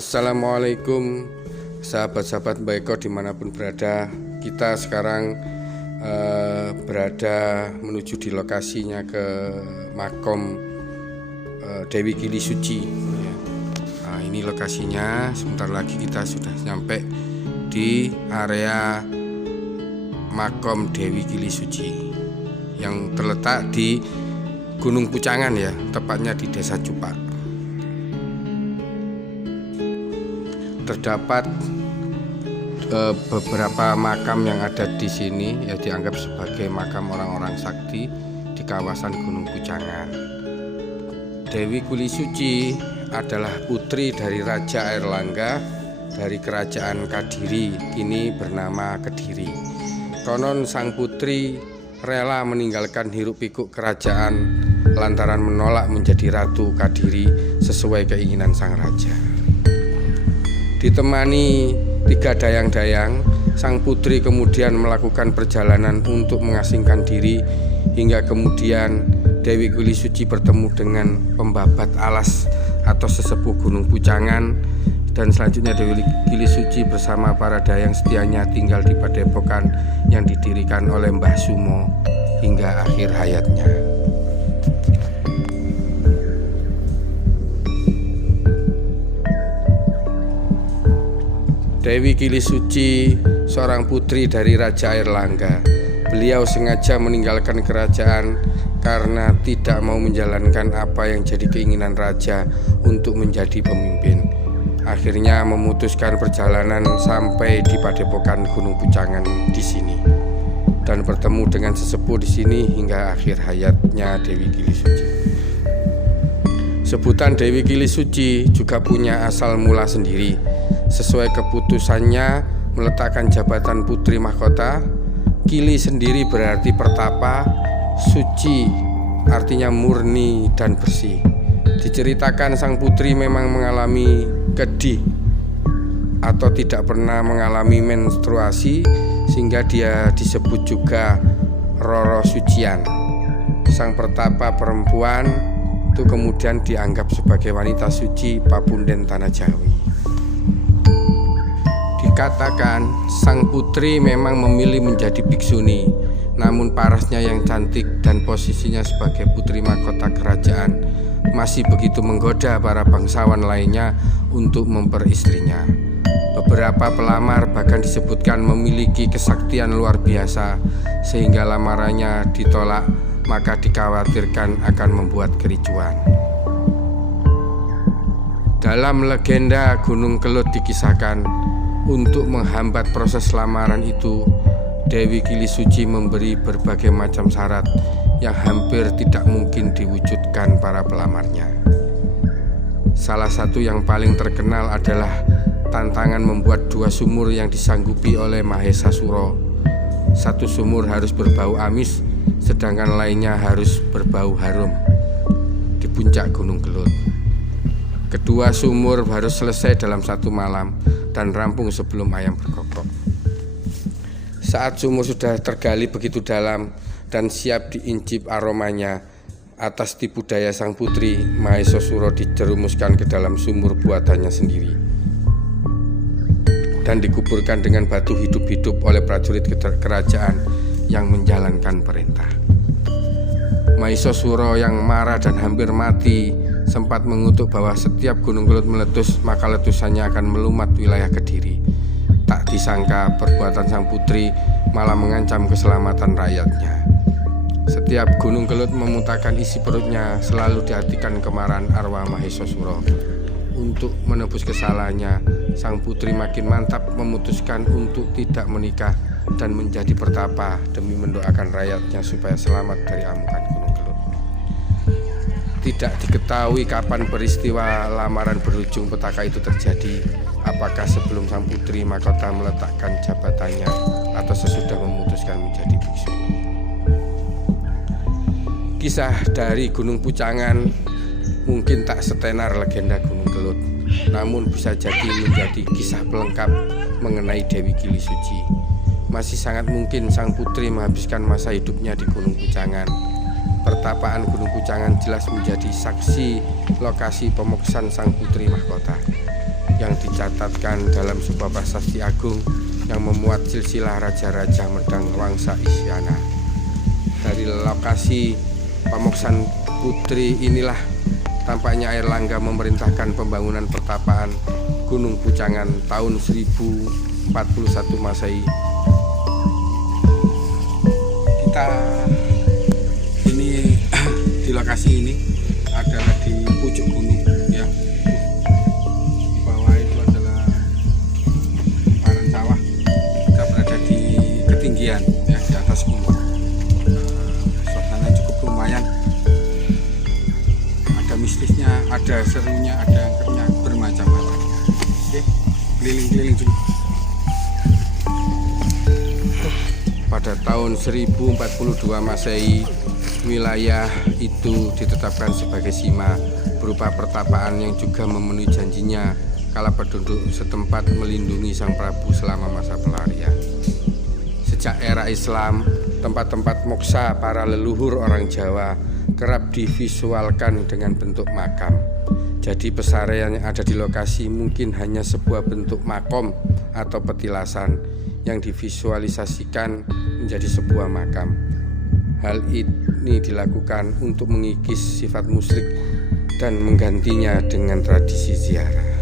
Assalamualaikum sahabat-sahabat Mbak Eko dimanapun berada. Kita sekarang berada menuju di lokasinya ke makom Dewi Gili Suci. Nah, ini lokasinya. Sebentar lagi kita sudah sampai di area makom Dewi Gili Suci yang terletak di Gunung Pucangan, ya, tepatnya di Desa Cupak. Terdapat beberapa makam yang ada di sini, ya, dianggap sebagai makam orang-orang sakti di kawasan Gunung Pucangan. Dewi Gili Suci adalah putri dari Raja Airlangga dari Kerajaan Kadiri, kini bernama Kediri. Konon sang putri rela meninggalkan hiruk-pikuk kerajaan lantaran menolak menjadi Ratu Kadiri sesuai keinginan sang raja. Ditemani 3 dayang-dayang, sang putri kemudian melakukan perjalanan untuk mengasingkan diri hingga kemudian Dewi Gili Suci bertemu dengan pembabat alas atau sesepuh Gunung Pucangan, dan selanjutnya Dewi Gili Suci bersama para dayang setianya tinggal di padepokan yang didirikan oleh Mbah Sumo hingga akhir hayatnya. Dewi Gili Suci seorang putri dari Raja Airlangga. Beliau sengaja meninggalkan kerajaan karena tidak mau menjalankan apa yang jadi keinginan raja untuk menjadi pemimpin. Akhirnya memutuskan perjalanan sampai di padepokan Gunung Pucangan di sini dan bertemu dengan sesepuh di sini hingga akhir hayatnya Dewi Gili Suci. Sebutan Dewi Gili Suci juga punya asal mula sendiri. Sesuai keputusannya meletakkan jabatan putri mahkota. Gili sendiri berarti pertapa, suci artinya murni dan bersih. Diceritakan sang putri memang mengalami kedih atau tidak pernah mengalami menstruasi, sehingga dia disebut juga Roro Sucian. Sang pertapa perempuan itu kemudian dianggap sebagai wanita suci Papunden Tanah Jawi. Dikatakan sang putri memang memilih menjadi biksuni, namun parasnya yang cantik dan posisinya sebagai putri mahkota kerajaan masih begitu menggoda para bangsawan lainnya untuk memperistrinya. Beberapa pelamar bahkan disebutkan memiliki kesaktian luar biasa, sehingga lamarannya ditolak, maka dikhawatirkan akan membuat kericuan. Dalam legenda Gunung Kelut dikisahkan, untuk menghambat proses lamaran itu, Dewi Gili Suci memberi berbagai macam syarat yang hampir tidak mungkin diwujudkan para pelamarnya. Salah satu yang paling terkenal adalah tantangan membuat 2 sumur yang disanggupi oleh Mahesa Suro. 1 sumur harus berbau amis, sedangkan lainnya harus berbau harum di puncak Gunung Kelut. Kedua sumur harus selesai dalam 1 malam dan rampung sebelum ayam berkokok. Saat sumur sudah tergali begitu dalam dan siap diincip aromanya, atas tipu daya sang putri, Mahesa Suro dijerumuskan ke dalam sumur buatannya sendiri dan dikuburkan dengan batu hidup-hidup oleh prajurit kerajaan yang menjalankan perintah. Mahesa Suro yang marah dan hampir mati sempat mengutuk bahwa setiap Gunung Kelut meletus, maka letusannya akan melumat wilayah Kediri. Tak disangka perbuatan sang putri malah mengancam keselamatan rakyatnya. Setiap Gunung Kelut memuntahkan isi perutnya, selalu dihatikan kemarahan arwah Mahesa Suro. Untuk menebus kesalahannya, sang putri makin mantap memutuskan untuk tidak menikah dan menjadi pertapa demi mendoakan rakyatnya supaya selamat dari amukan Gunung Kelut. Tidak diketahui kapan peristiwa lamaran berujung petaka itu terjadi, apakah sebelum sang putri mahkota meletakkan jabatannya atau sesudah memutuskan menjadi biksu. Kisah dari Gunung Pucangan mungkin tak setenar legenda Gunung Kelut, namun bisa jadi menjadi kisah pelengkap mengenai Dewi Gili Suci. Masih sangat mungkin sang putri menghabiskan masa hidupnya di Gunung Pucangan. Pertapaan Gunung Pucangan jelas menjadi saksi lokasi pemoksan sang putri mahkota. yang dicatatkan dalam sebuah prasasti agung yang memuat silsilah raja-raja Medang Wangsa Isyana. Dari lokasi Pamoksan Putri inilah tampaknya Airlangga memerintahkan pembangunan pertapaan Gunung Pucangan tahun 1041 Masehi. Kita ini di lokasi ini adalah di pucuk gunung ya. Di bawah itu adalah hamparan sawah. Kita berada di ketinggian ya, di atas gunung. Suasana cukup lumayan. Ada mistisnya, ada serunya, ada angkernya, bermacam-macam. Oke, keliling-keliling dulu. Pada tahun 1042 Masehi, wilayah itu ditetapkan sebagai Sima berupa pertapaan yang juga memenuhi janjinya kala penduduk setempat melindungi Sang Prabu selama masa pelarian. Sejak era Islam, tempat-tempat moksa para leluhur orang Jawa kerap divisualkan dengan bentuk makam. Jadi pesarian yang ada di lokasi mungkin hanya sebuah bentuk makom atau petilasan yang divisualisasikan menjadi sebuah makam. Hal ini dilakukan untuk mengikis sifat musyrik dan menggantinya dengan tradisi ziarah.